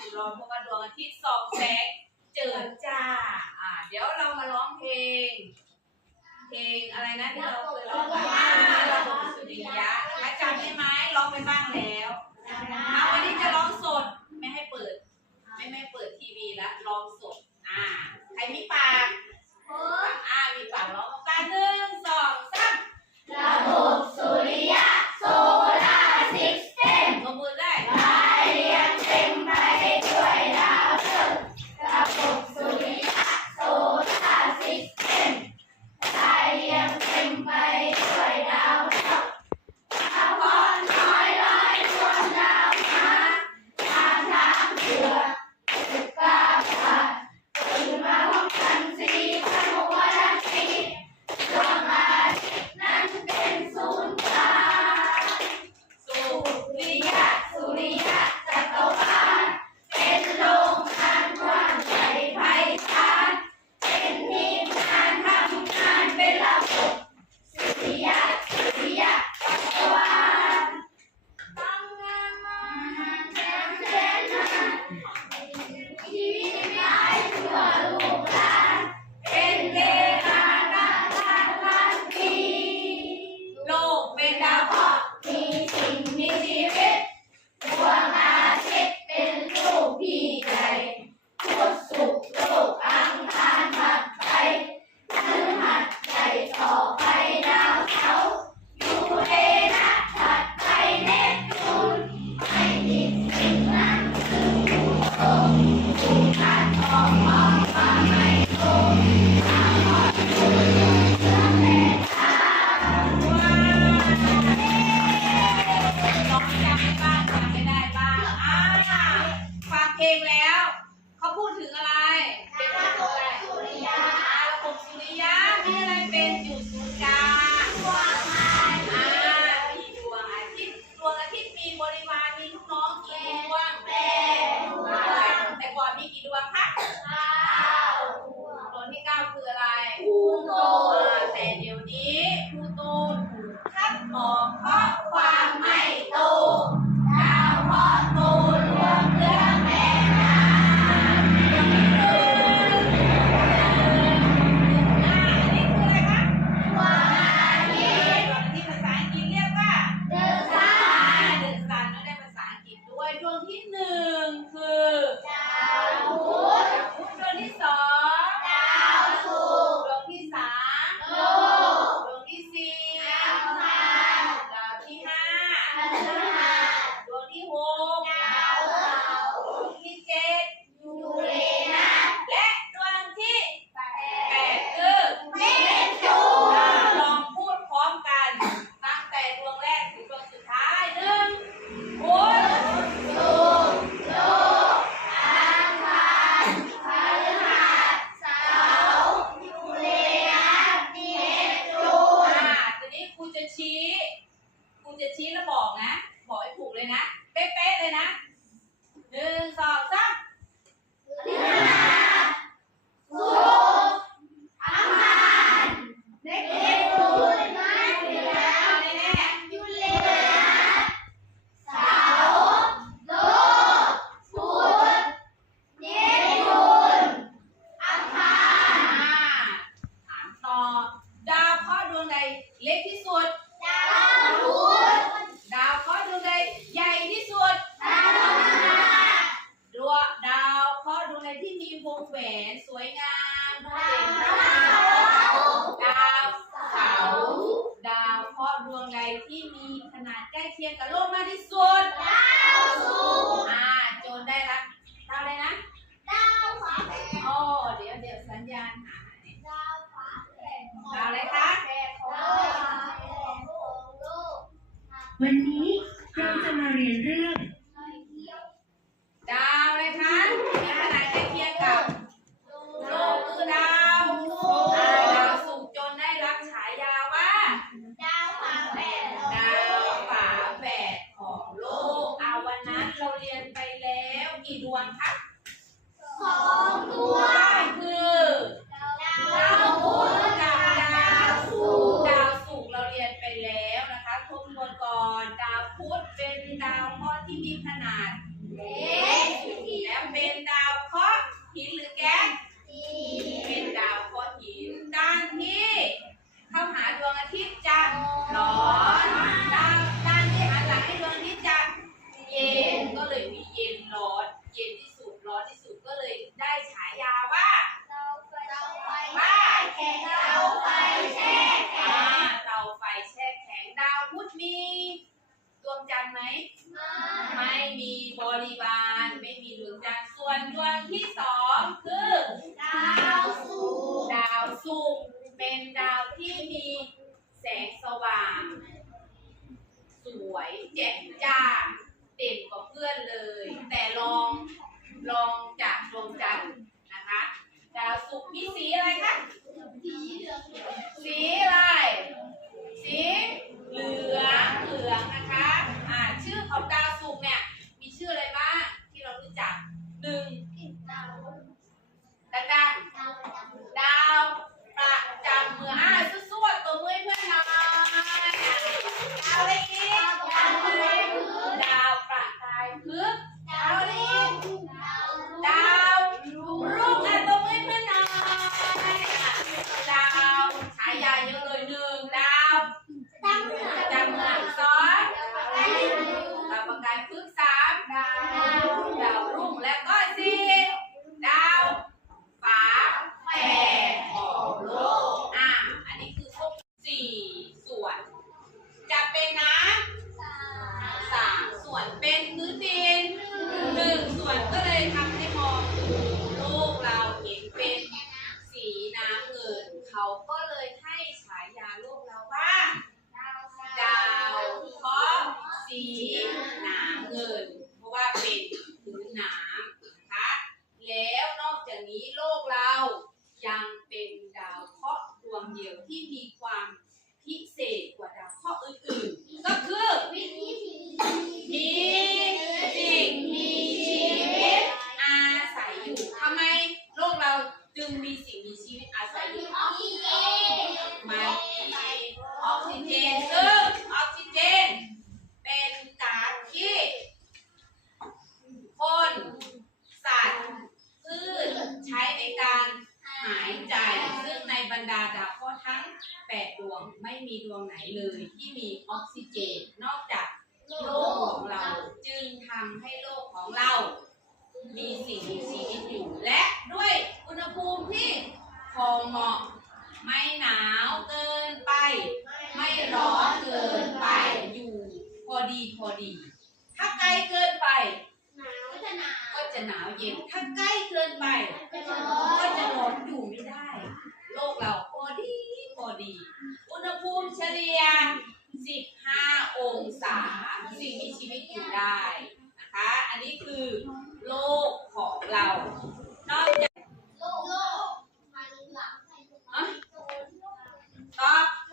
อยู่ร้อนเพราะว่าดวงอาทิตย์สองแสงเจิดจ้า อ่า เดี๋ยวเรามาร้องเพลง เพลงอะไรนะที่เราเคยร้องกันอ่าเราสุริยะนะจำได้ไหมร้องไปบ้างแล้วเอาวันนี้จะร้องสดไม่ให้เปิด ไม่ไม่เปิดทีวีละร้องสด อ่า ใครมีปาก 爱情海有你我 วนสวยงามดาวพระดาวเสาดาวเคราะห์ดวงใดที่มีขนาดใกล้เคียงกับโลกมากที่สุดดาวสุกอ่าโจนได้ละดาวอะไรนะดาวขวาแดงโอ้เดี๋ยวเดี๋ยวสัญญาณหายดาวขวาแดงดาวอะไรคะดาวขวาแดงของโลกวันนี้เราจะมาเรียนเรื่องดาวอะไรคะ เจนซึ่งออกซิเจน เป็นก๊าซที่คน สัตว์พืชใช้ในการหายใจ ซึ่งในบรรดาดาวเคราะห์ทั้ง 8 ดวงไม่มีดวงไหนเลยที่มีออกซิเจน นอกจากโลกของเราจึงทำให้โลกของเรา มีสิ่งมีชีวิตอยู่ และด้วยอุณหภูมิที่พอเหมาะ ไม่หนาวเกินไป ไม่ร้อนเกินไป อยู่พอดีพอดี ถ้าไกลเกินไป ก็จะหนาวเย็น ถ้าใกล้เกินไป ก็จะร้อนอยู่ไม่ได้ โลกเราพอดีพอดี อุณหภูมิ เฉลี่ย15 องศา สิ่งมีชีวิตอยู่ได้นะคะ อันนี้คือโลกของเรา นอกจากตอบห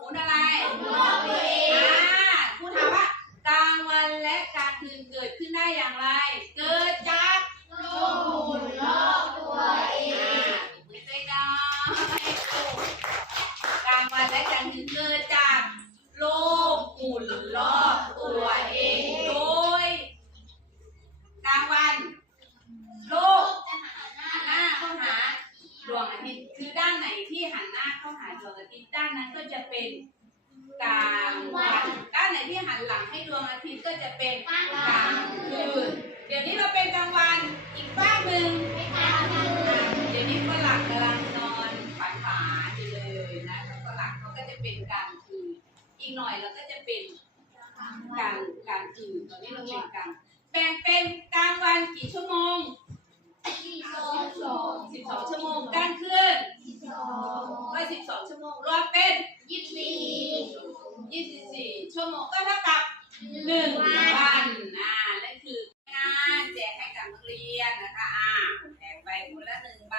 มุนอะไรอ่าครูถามว่ากลางวันและกลางคืนเกิดขึ้นได้อย่างไร เกิดจากอ่ามือได้ได้กลางวันและกลางคืนเกิดจากโลกหมุนรอบตัวเองโดย กลางวัน โลก หันหน้าเข้าหาดวงอาทิตย์คือด้านไหนที่หันหน้า เข้าหาดวงอาทิตย์ด้านนั้นก็จะเป็นกลางวันด้านไหนที่หันหลังให้ดวงอาทิตย์ก็จะเป็นกลางคืนเดี๋ยวนี้เราเป็นกลางวันอีกบ้างหนึ่งอะเดี๋ยวนี้ฝรั่งกำลังนอนฝันฝาอยู่เลยนะแล้วฝรั่งเขาก็จะเป็นกลางคืนอีกหน่อยเราก็จะเป็นกลางกลางคืนตอนนี้เราเป็นกลางแบ่งเป็นกลางวันกี่ชั่วโมง สิบสองชั่วโมงกลางคืนก็สิบสองชั่วโมงรวมเป็นยี่สิบสี่ชั่วโมงก็เท่ากับหนึ่งวันอ่านั่นคืองานแจกให้กับนักเรียนนะคะอ่าแจกไปคนละหนึ่งใบ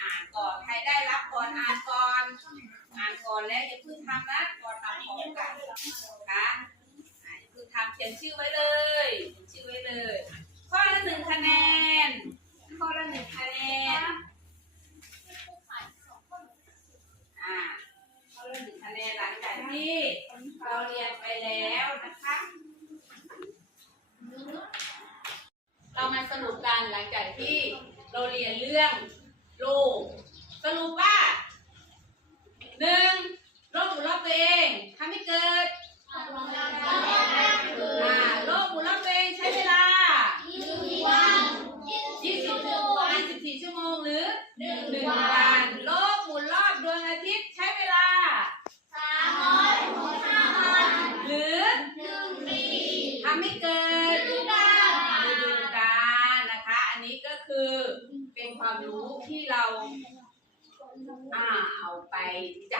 อ่านก่อนใครได้รับก่ อ่านก่อน อ่านก่อนแล้วอย่าเพิ่งทำนะก่อนทำของกันนะคะอ่าอย่าเพิ่งทำเขียนชื่อไว้เลยเขียนชื่อไว้เลย ข้อละหนึ่งคะแนน ข้อละหนึ่งคะแนน อ่า ข้อละหนึ่งคะแนนหลังจากที่เราเรียนไปแล้วนะคะ เรามาสรุปกันหลังจากที่เราเรียนเรื่องโลกสรุปว่าหนึ่งโลกหมุนรอบตัวเองทำให้เกิด อ่าโลกหมุนรอบตัวเองใช้เวลา 24 ชั่วโมงหรือ อ่าเอาไปจ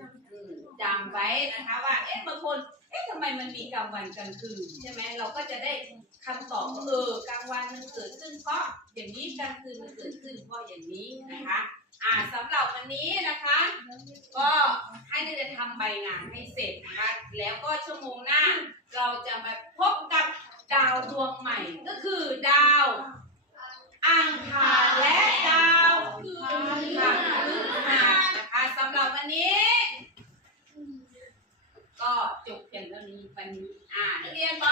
ำจำไว้นะคะ ว่าเอ๊ะบางคนเอ๊ะทำไมมันมีกลางวันกลางคืนใช่ไหมเราก็จะได้คำตอบว่าเออกลางวันมันเกิดขึ้นเพราะอย่างนี้กลางคืนมันเกิดขึ้นเพราะอย่างนี้นะคะ อ่าสำหรับวันนี้นะคะ ก็ให้นักเรียนทำใบงานให้เสร็จนะคะแล้วก็ชั่วโมงหน้า เราจะมาพบกับดาวดวงใหม่ก็คือดาว อังคารและดาวพฤหัสนะคะสำหรับวันนี้ ก็จบเพียงเท่านี้วันนี้ อ่านักเรียนบ